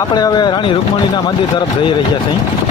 આપણે હવે રાણી રૂકમણીના મંદિર તરફ જઈ રહ્યા છીએ।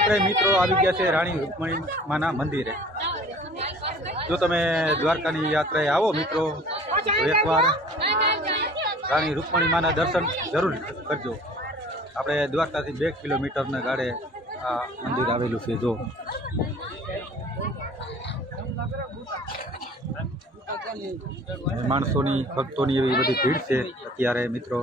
આપણે મિત્રો આવી ગયા છે રાણી રૂકમણી માના મંદિરે। જો તમે દ્વારકાની યાત્રાએ આવો મિત્રો તો એકવાર રાણી રૂકમણી માના દર્શન જરૂર કરજો। આપણે દ્વારકાથી 2 કિલોમીટરના ગાડે આ મંદિર આવેલું છે। જો માણસોની ભક્તોની એવી બધી ભીડ છે અત્યારે મિત્રો।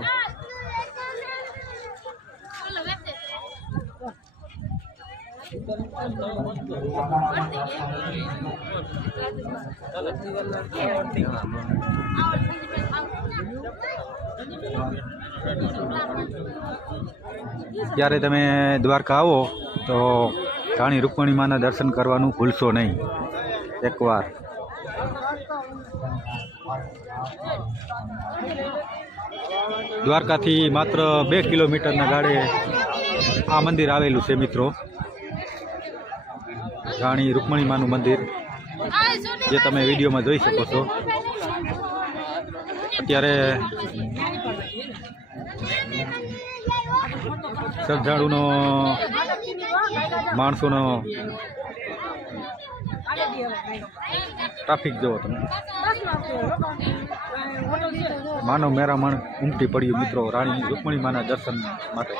ત્યારે તમે દ્વારકા આવો તો રાણી રૂકમણી માના દર્શન કરવાનું ભૂલશો નહીં એકવાર। દ્વારકાથી માત્ર 2 કિલોમીટરના ગાડે આ મંદિર આવેલું છે મિત્રો। રાણી રૂકમણી માનું મંદિર જે તમે વિડીયોમાં જોઈ શકો છો। અત્યારે શ્રદ્ધાળુનો માણસોનો ટ્રાફિક જોવો તમે। માનવ મેરામણ ઉમટી પડ્યું મિત્રો રાણી રૂકમણી માના દર્શન માટે।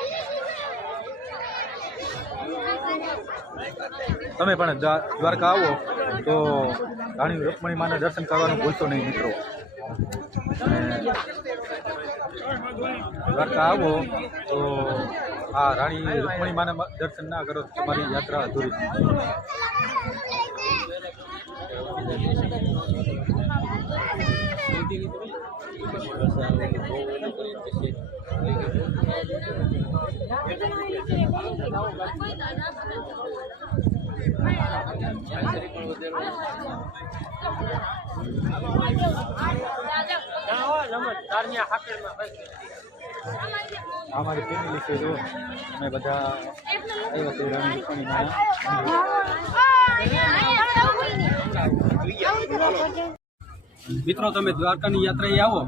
તમે પણ દ્વારકા આવો તો રાણી રૂકમણી માના દર્શન કરવાનું ભૂલશો નહીં મિત્રો। દ્વારકા આવો તો આ રાણી રૂકમણી માના દર્શન ના કરો તો તમારી યાત્રા અધૂરી છે। हमारी फैमिली से जो मैं बता रानी रूकमणी माना मित्रों तमे द्वारकानी यात्राए आवो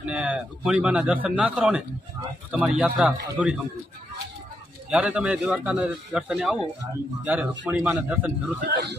अने रूकमणी माना दर्शन ना करो ने तो तमारी यात्रा अधूरी समझो। જ્યારે તમે દ્વારકાના દર્શને આવો ત્યારે રૂકમણી માના દર્શન જરૂરથી કરજો।